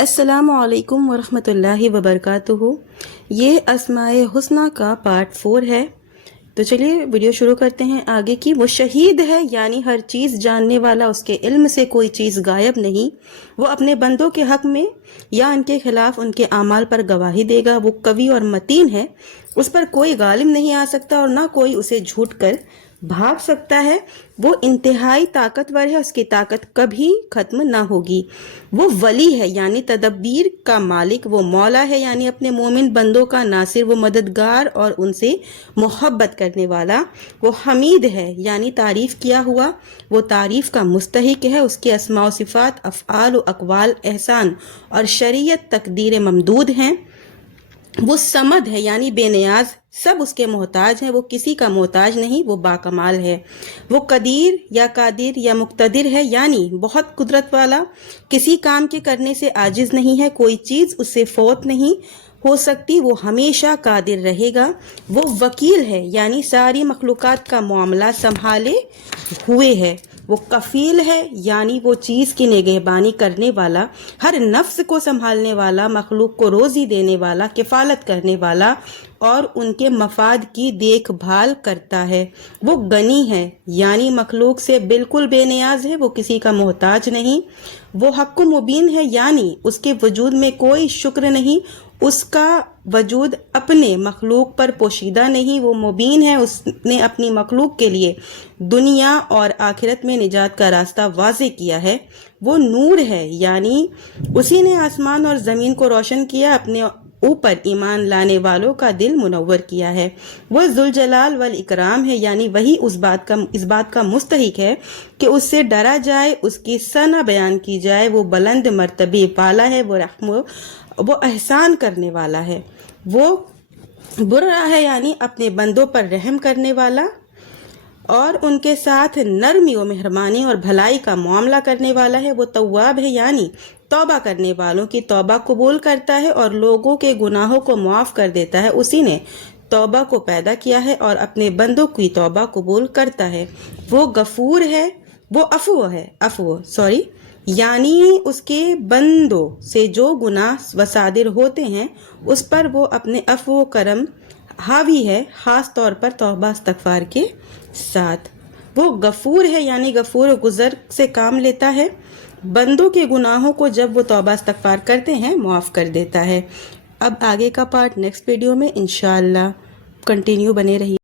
السلام علیکم ورحمۃ اللہ وبرکاتہ۔ یہ اسماء حسنہ کا پارٹ 4 ہے، تو چلیے ویڈیو شروع کرتے ہیں آگے کی۔ وہ شہید ہے یعنی ہر چیز جاننے والا، اس کے علم سے کوئی چیز غائب نہیں۔ وہ اپنے بندوں کے حق میں یا ان کے خلاف ان کے اعمال پر گواہی دے گا۔ وہ قوی اور متین ہے، اس پر کوئی غالب نہیں آ سکتا اور نہ کوئی اسے جھوٹ کر بھاگ سکتا ہے۔ وہ انتہائی طاقتور ہے، اس کی طاقت کبھی ختم نہ ہوگی۔ وہ ولی ہے یعنی تدبیر کا مالک۔ وہ مولا ہے یعنی اپنے مومن بندوں کا ناصر۔ وہ مددگار اور ان سے محبت کرنے والا۔ وہ حمید ہے یعنی تعریف کیا ہوا، وہ تعریف کا مستحق ہے۔ اس کے اسماء و صفات، افعال و اقوال، احسان اور شریعت تقدیر ممدود ہیں۔ وہ صمد ہے یعنی بے نیاز، سب اس کے محتاج ہیں، وہ کسی کا محتاج نہیں، وہ باکمال ہے۔ وہ قدیر یا قادر یا مقتدر ہے یعنی بہت قدرت والا، کسی کام کے کرنے سے عاجز نہیں ہے، کوئی چیز اس سے فوت نہیں ہو سکتی، وہ ہمیشہ قادر رہے گا۔ وہ وکیل ہے یعنی ساری مخلوقات کا معاملہ سنبھالے ہوئے ہے۔ وہ کفیل ہے یعنی وہ چیز کی نگہبانی کرنے والا، ہر نفس کو سنبھالنے والا، مخلوق کو روزی دینے والا، کفالت کرنے والا اور ان کے مفاد کی دیکھ بھال کرتا ہے۔ وہ غنی ہے یعنی مخلوق سے بالکل بے نیاز ہے، وہ کسی کا محتاج نہیں۔ وہ حق مبین ہے یعنی اس کے وجود میں کوئی شکر نہیں، اس کا وجود اپنے مخلوق پر پوشیدہ نہیں۔ وہ مبین ہے، اس نے اپنی مخلوق کے لیے دنیا اور آخرت میں نجات کا راستہ واضح کیا ہے۔ وہ نور ہے یعنی اسی نے آسمان اور زمین کو روشن کیا، اپنے اوپر ایمان لانے والوں کا دل منور کیا ہے۔ وہ ذوالجلال والاکرام ہے یعنی وہی اس بات کا مستحق ہے کہ اس سے ڈرا جائے، اس کی ثنا بیان کی جائے۔ وہ بلند مرتبے والا ہے، وہ احسان کرنے والا ہے۔ وہ برا ہے یعنی اپنے بندوں پر رحم کرنے والا اور ان کے ساتھ نرمی و مہربانی اور بھلائی کا معاملہ کرنے والا ہے۔ وہ تواب ہے یعنی توبہ کرنے والوں کی توبہ قبول کرتا ہے اور لوگوں کے گناہوں کو معاف کر دیتا ہے۔ اسی نے توبہ کو پیدا کیا ہے اور اپنے بندوں کی توبہ قبول کرتا ہے۔ وہ غفور ہے، وہ یعنی اس کے بندوں سے جو گناہ وصادر ہوتے ہیں اس پر وہ اپنے عفو و کرم حاوی ہے، خاص طور پر توبہ استغفار کے ساتھ۔ وہ غفور ہے یعنی غفور و گزر سے کام لیتا ہے، بندوں کے گناہوں کو جب وہ توبہ استغفار کرتے ہیں معاف کر دیتا ہے۔ اب آگے کا پارٹ نیکسٹ ویڈیو میں انشاءاللہ کنٹینیو بنے رہی۔